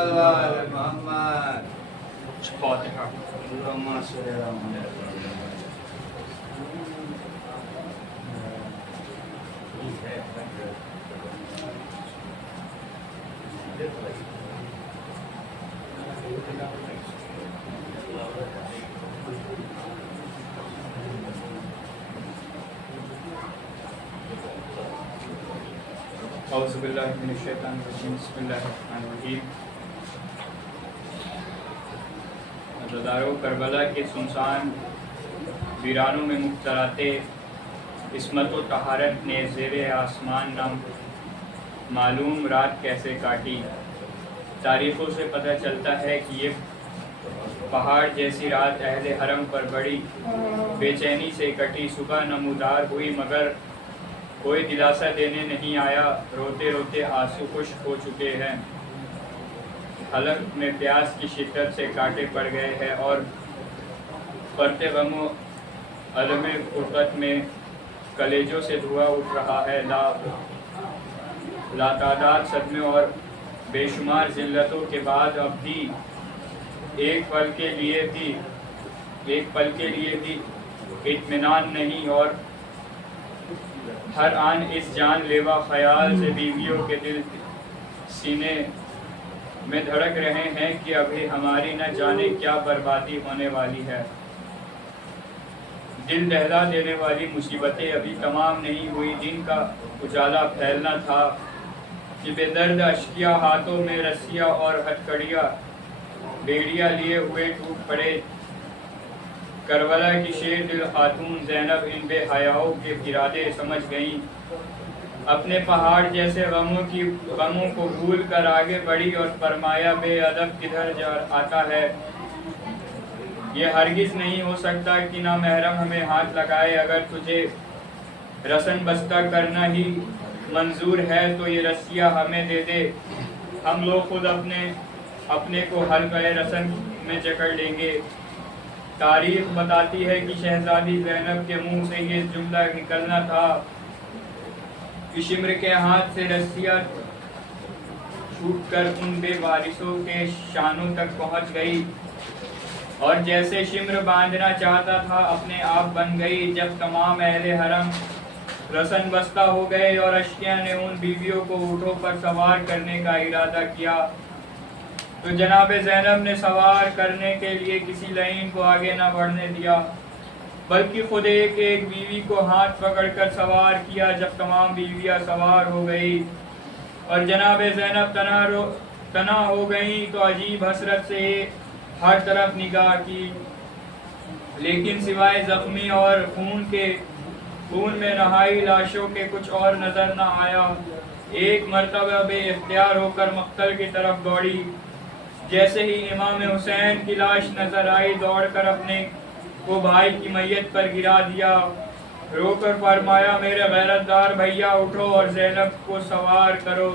محمد فاتحہ۔ اللهم صل على محمد اعوذ باللہ من الشیطان الرجیم، بسم اللہ الرحمن الرحیم۔ رضدارو کربلا کے سنسان ویرانوں میں مختراتے عصمت و طہارت نے زیر آسمان نم معلوم رات کیسے کاٹی۔ تاریخوں سے پتہ چلتا ہے کہ یہ پہاڑ جیسی رات اہل حرم پر بڑی بے چینی سے کٹی۔ صبح نمودار ہوئی مگر کوئی دلاسا دینے نہیں آیا، روتے روتے آنسو خشک ہو چکے ہیں، حلق میں پیاس کی شدت سے کانٹے پڑ گئے ہیں اور پرتے غم و علم فرقت میں کلیجوں سے دھواں اٹھ رہا ہے۔ لاتعداد صدمے اور بے شمار ذلتوں کے بعد اب بھی ایک پل کے لیے بھی اطمینان نہیں، اور ہر آن اس جان لیوا خیال سے بیویوں کے دل سینے میں دھڑک رہے ہیں کہ ابھی ہماری نہ جانے کیا بربادی ہونے والی ہے۔ دل دہلا دینے والی مصیبتیں ابھی تمام نہیں ہوئی، دن کا اجالا پھیلنا تھا کہ بے درد اشکیا ہاتھوں میں رسیاں اور ہتھکڑیاں بیڑیاں لیے ہوئے ٹوٹ پڑے۔ کربلا کی شیر دل خاتون زینب ان بے حیاؤں کے ارادے سمجھ گئیں، اپنے پہاڑ جیسے غموں کو بھول کر آگے بڑھی اور فرمایا، بے ادب کدھر جا آتا ہے؟ یہ ہرگز نہیں ہو سکتا کہ نامحرم ہمیں ہاتھ لگائے۔ اگر تجھے رسن بستہ کرنا ہی منظور ہے تو یہ رسیاں ہمیں دے دے، ہم لوگ خود اپنے کو حلقہ رسن میں جکڑ لیں گے۔ تاریخ بتاتی ہے کہ شہزادی زینب کے منہ سے یہ جملہ نکلنا تھا کہ شمر کے ہاتھ سے رسیاں چھوٹ کر ان بے وارثوں کے شانوں تک پہنچ گئی، اور جیسے شمر باندھنا چاہتا تھا اپنے آپ بن گئی۔ جب تمام اہل حرم رسن بستہ ہو گئے اور اشکیا نے ان بیویوں کو اونٹوں پر سوار کرنے کا ارادہ کیا تو جناب زینب نے سوار کرنے کے لیے کسی لعین کو آگے نہ بڑھنے دیا، بلکہ خود ایک ایک بیوی کو ہاتھ پکڑ کر سوار کیا۔ جب تمام بیویاں سوار ہو گئی اور جناب زینب تنہا ہو گئیں تو عجیب حسرت سے ہر طرف نگاہ کی، لیکن سوائے زخمی اور خون میں نہائی لاشوں کے کچھ اور نظر نہ آیا۔ ایک مرتبہ بے اختیار ہو کر مقتل کی طرف دوڑی، جیسے ہی امام حسین کی لاش نظر آئی دوڑ کر اپنے کو بھائی کی میت پر گرا دیا، رو کر فرمایا، میرے غیرت دار بھیا اٹھو اور زینب کو سوار کرو۔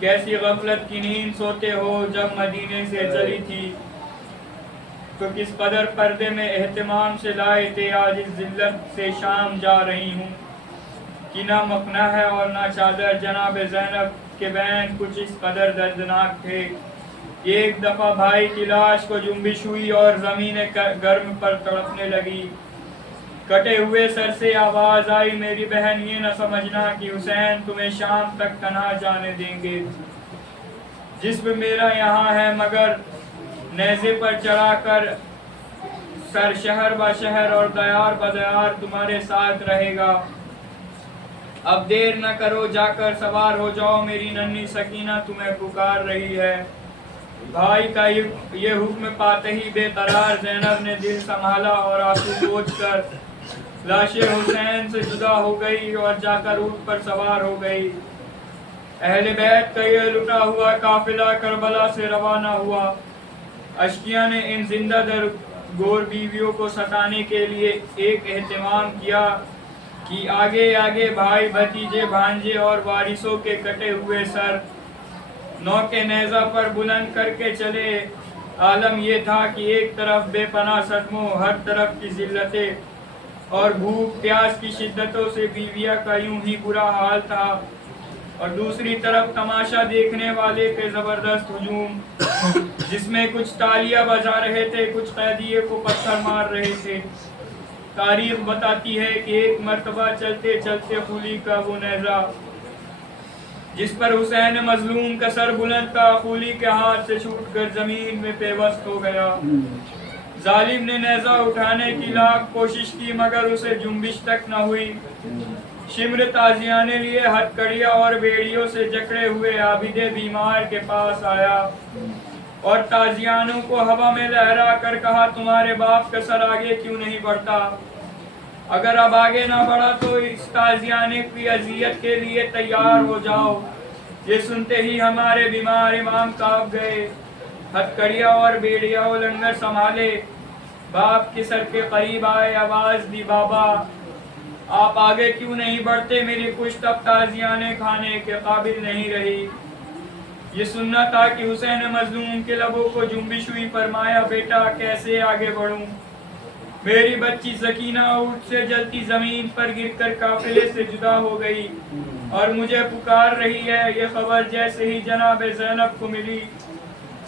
کیسی غفلت کی نیند سوتے ہو، جب مدینے سے چلی تھی تو کس قدر پردے میں اہتمام سے لائے تھے، آج اس ذلت سے شام جا رہی ہوں کہ نہ مکھنا ہے اور نہ چادر۔ جناب زینب کے بین کچھ اس قدر دردناک تھے۔ ایک دفعہ بھائی کی لاش کو جنبش ہوئی اور زمین گرم پر تڑپنے لگی۔ کٹے ہوئے سر سے آواز آئی، میری بہن یہ نہ سمجھنا کہ حسین تمہیں شام تک تنہا جانے دیں گے۔ جسم میرا یہاں ہے مگر نیزے پر چڑھا کر سر شہر با شہر اور دیار با دیار تمہارے ساتھ رہے گا۔ اب دیر نہ کرو، جا کر سوار ہو جاؤ، میری ننھی سکینہ تمہیں پکار رہی ہے۔ بھائی کا یہ حکم پاتے ہی بے قرار زینب نے دل سنبھالا اور آنسو پوچھ کر لاش حسین سے جدا ہو گئی اور جا کر اونٹ پر سوار ہو گئی۔ اہل بیت کا یہ لٹا ہوا قافلہ کربلا سے روانہ ہوا۔ اشکیا نے ان زندہ در گور بیویوں کو ستانے کے لیے ایک اہتمام کیا کہ آگے آگے بھائی بھتیجے بھانجے اور وارثوں کے کٹے ہوئے سر نوکے نیزہ پر بلند کر کے چلے۔ عالم یہ تھا کہ ایک طرف بے پناہ صدموں، ہر طرف کی ذلتیں اور بھوک پیاس کی شدتوں سے بیویاں کا یوں ہی برا حال تھا۔ اور دوسری طرف تماشا دیکھنے والے پہ زبردست ہجوم، جس میں کچھ تالیاں بجا رہے تھے، کچھ قیدیے کو پتھر مار رہے تھے۔ تاریخ بتاتی ہے کہ ایک مرتبہ چلتے چلتے خولی کا وہ نیزہ جس پر حسین مظلوم کا سر بلند تھا، خولی کے ہاتھ سے چھوٹ کر زمین میں پیوست ہو گیا۔ ظالم نے نیزہ اٹھانے کی لاکھ کوشش کی مگر اسے جنبش تک نہ ہوئی۔ شمر تازیانے لیے ہتکڑیاں اور بیڑیوں سے جکڑے ہوئے عابد بیمار کے پاس آیا اور تازیانوں کو ہوا میں لہرا کر کہا، تمہارے باپ کا سر آگے کیوں نہیں بڑھتا؟ اگر اب آگے نہ بڑھا تو اس تازیانے کی اذیت کے لیے تیار ہو جاؤ۔ یہ سنتے ہی ہمارے بیمار امام کانپ گئے، ہتکڑیاں اور بیڑیاں لنگر سنبھالے، باپ کے سر کے قریب آئے، آواز دی، بابا آپ آگے کیوں نہیں بڑھتے؟ میری پشت اب تازیانے کھانے کے قابل نہیں رہی۔ یہ سننا تھا کہ حسین مظلوم کے لبوں کو جنبش ہوئی، فرمایا، بیٹا کیسے آگے بڑھوں؟ میری بچی سکینہ اونٹ سے جلتی زمین پر گر کر قافلے سے جدا ہو گئی اور مجھے پکار رہی ہے۔ یہ خبر جیسے ہی جناب زینب کو ملی،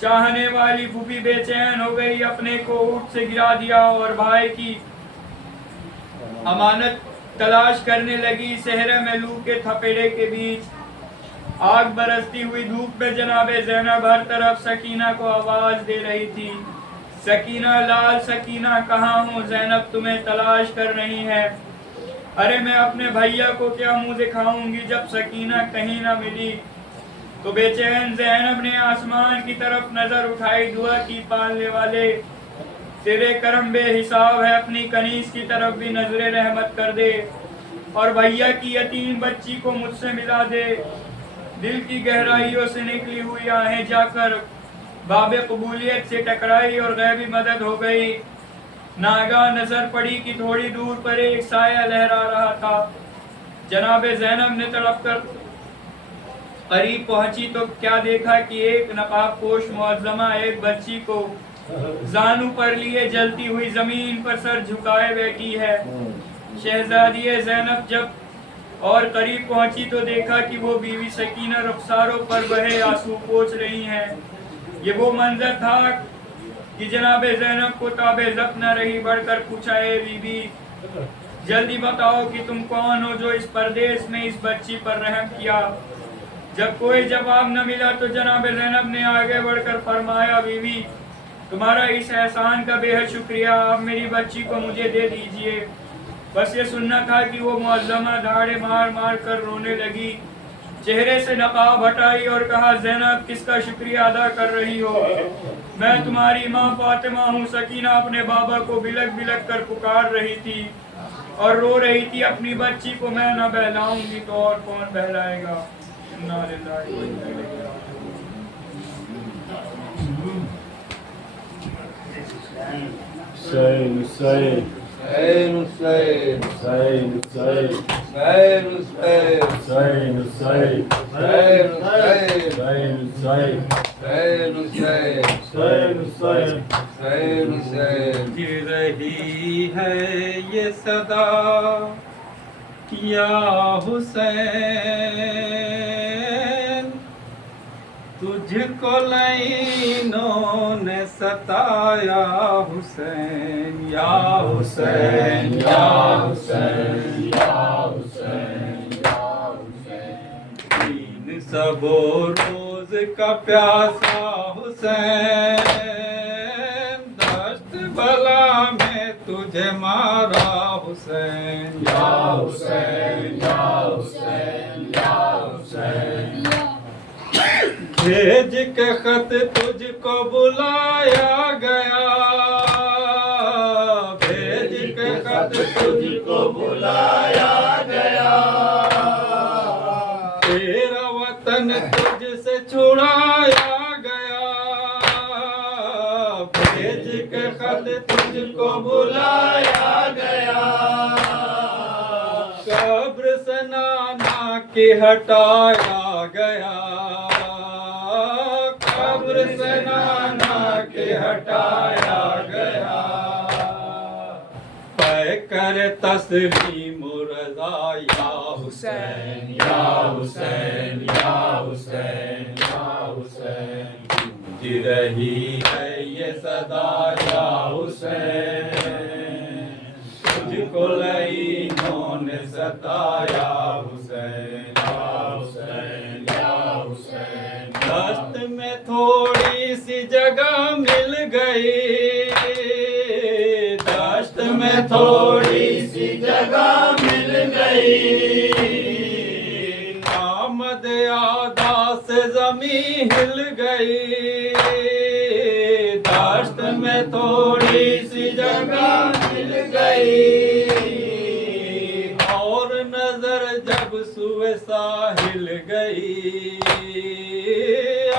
چاہنے والی پھوپھی بے چین ہو گئی، اپنے کو اونٹ سے گرا دیا اور بھائی کی امانت تلاش کرنے لگی۔ صحرا میں لو کے تھپیڑے کے بیچ آگ برستی ہوئی دھوپ میں جناب زینب ہر طرف سکینہ کو آواز دے رہی تھی، سکینہ لال، سکینہ کہاں ہوں؟ زینب تمہیں تلاش کر رہی ہے۔ ارے میں اپنے بھیا کو کیا منہ دکھاؤں گی؟ جب سکینہ کہیں نہ ملی تو بے چین زینب نے آسمان کی طرف نظر اٹھائی، دعا کی، پالنے والے تیرے کرم بے حساب ہے، اپنی کنیز کی طرف بھی نظر رحمت کر دے اور بھیا کی یتیم بچی کو مجھ سے ملا دے۔ دل کی گہرائیوں سے نکلی ہوئی آہیں جا کر باب قبولیت سے ٹکرائی اور غیبی مدد ہو گئی۔ ناگاہ نظر پڑی کہ تھوڑی دور پر ایک سایہ لہرا رہا تھا۔ جناب زینب نے تڑپ کر قریب پہنچی تو کیا دیکھا کہ ایک نقاب پوش معظمہ ایک بچی کو زانو پر لیے جلتی ہوئی زمین پر سر جھکائے بیٹھی ہے۔ شہزادی زینب جب اور قریب پہنچی تو دیکھا کہ وہ بیوی سکینہ رخساروں پر بہے آنسو پوچھ رہی ہیں۔ یہ وہ منظر تھا کہ جناب زینب کو تابِ ضبط نہ رہی، بڑھ کر پوچھا، اے بی بی جلدی بتاؤ کہ تم کون ہو جو اس پردیس میں اس بچی پر رحم کیا؟ جب کوئی جواب نہ ملا تو جناب زینب نے آگے بڑھ کر فرمایا، بیوی تمہارا اس احسان کا بے حد شکریہ، آپ میری بچی کو مجھے دے دیجئے۔ بس یہ سننا تھا کہ وہ معظمہ دھاڑے مار مار کر رونے لگی، چہرے سے نقاب ہٹائی اور کہا، زینب کس کا شکریہ ادا کر رہی ہو؟ میں تمہاری ماں فاطمہ ہوں۔ سکینہ اپنے بابا کو بلک بلک کر پکار رہی تھی اور رو رہی تھی، اپنی بچی کو میں نہ بہلاؤں گی تو اور کون بہلائے گا؟ انا للہ و انا الیہ حسین حسین حسین حسین حسین حسین حسین حسین حسین حسین حسین حسین حسین حسین حسین حسین حسین گر رہی ہے یہ صدا یا حسین، تجھ کو لعینوں نے ستایا حسین، یا حسین یا حسین یا حسین یا حسین، تین سب و روز کا پیاسا حسین، دشت بلا میں تجھے مارا حسین، یا حسین یا حسین یا حسین، بھیج کے خط تجھ کو بلایا گیا، بھیج کے خط تجھ کو بلایا گیا، تیرا وطن تجھ سے چھڑایا گیا، بھیج کے خط تجھ کو بلایا گیا، قبر سے نانا کی ہٹایا گیا، قبر سے نانا کی ہٹایا گیا، پے کر تسلیم رضا یا حسین۔ حسین یا حسین یا حسین یا حسین گونج رہی ہے یہ صدا یا حسین تجھ کو لعینوں نے ستایا حسین یا حسین یا حسین دشت میں تھوڑی سی جگہ مل گئی دشت میں تھوڑی سی جگہ مل گئی آمد آدھا سے زمین ہل گئی دشت میں تھوڑی سی جگہ مل گئی اور نظر جب سوئے ساحل گئی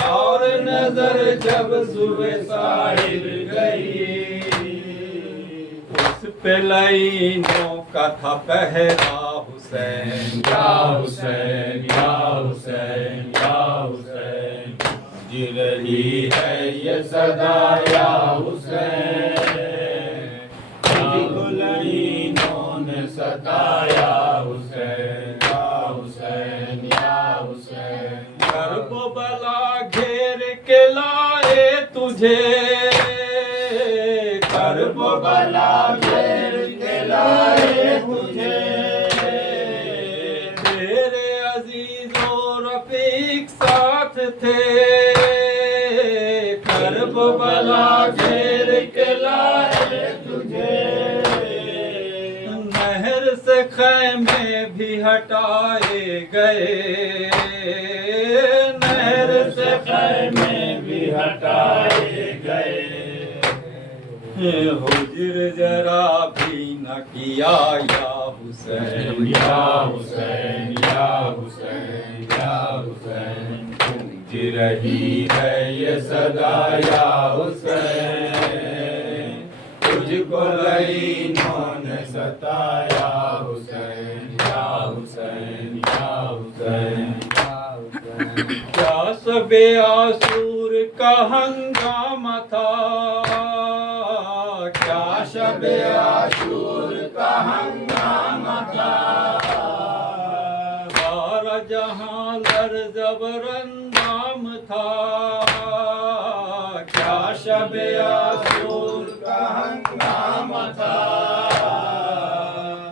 اور نظر جب سوئے ساحل گئی اس پہ لعینوں کا تھا پہرا حسین یا حسین یا حسین یا حسین گونج رہی ہے یہ صدا یا حسین تجھ کو لعینوں نے ستایا حسین یا حسین یا حسین کرب و بلا گھیر کے لائے تجھے کرب و بلا گھیر کے لائے تجھے تیرے عزیز و رفیق ساتھ تھے کرب و بلا گھیر کے لائے تجھے نہر سے خیمے بھی ہٹائے گئے نہر سے خیمے بھی ہٹائے گئے حجر ذرا بھی نہ کیا یا حسین یا حسین یا حسین یا حسین گونج رہی ہے یہ صدا یا حسین تجھ کو لعینوں نے ستایا حسین یا حسین یا حسین کیا شب عاشور کا ہنگامہ تھا کیا شب عاشور کا ہنگامہ تھا سارا جہاں لرز بر اندام تھا کیا شب عاشور کا ہنگامہ تھا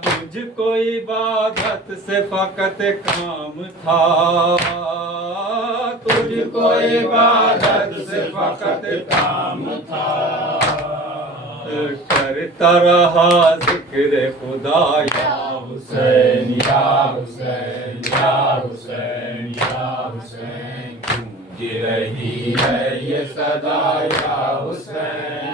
تجھ کو عبادت سے فقط کام تھا تجھ کو عبادت سے فقط کام تھا کرتا رہا ذکر خدا یا حسین یا حسین یا حسین یا حسین گونج رہی ہے یہ صدا یا حسین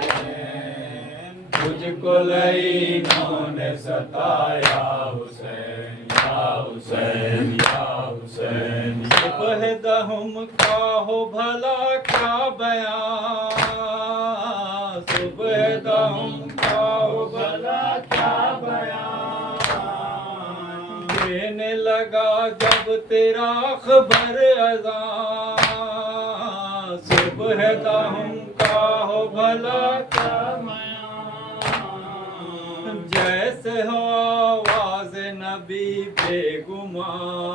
تجھ کو لعینوں نے ستایا حسین یا حسین یا حسین صبح دہم کا ہو بھلا کیا بیان صبح دہم کا ہو بھلا کیا بیان دینے لگا جب تیرا خبر اذان صبح دہم کا ہو بھلا کیا بیان جیسے ہو آواز نبی بے گمان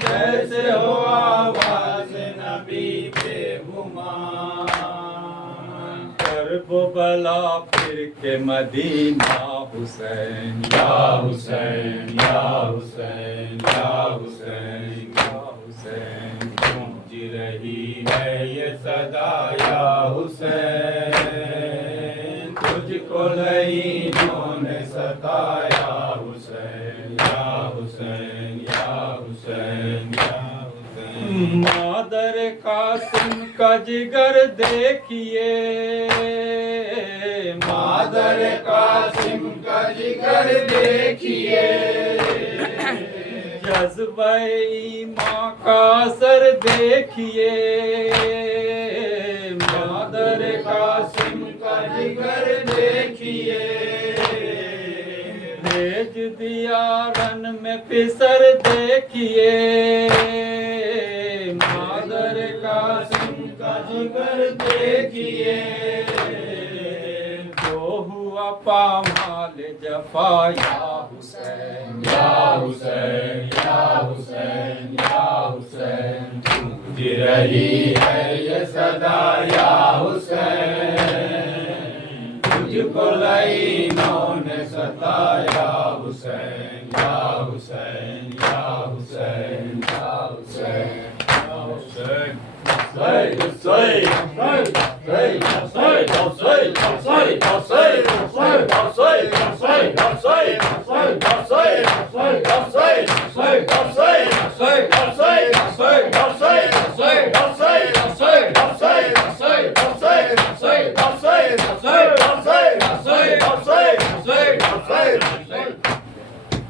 جیسے ہو آواز نبی بے گمان کرب و بلا پھر کے مدینہ حسین یا حسین یا حسین یا حسین یا حسین گونج رہی ہے یہ صدا یا حسین تجھ کو لعینوں نے ستایا حسین یا حسین یا حسین یا حسین مادر قاسم کا جگر دیکھیے مادر قاسم کا جگر دیکھیے جذبہ ایمان کا اثر دیکھیے مادر قاسم کا جگر دیکھیے بھیج دیا رن میں پسر دیکھیے مادر قاسم کا جگر دیکھیے جو ہوا پامال جفا یا حسین حسین یا حسین یا حسین گونج رہی ہے یہ صدا یا حسین تجھ کو لعینوں نے ستایا حسین یا حسین یا حسین یا حسین یا حسین حسین حسین حسین حسین حسین حسین حسین حسین حسین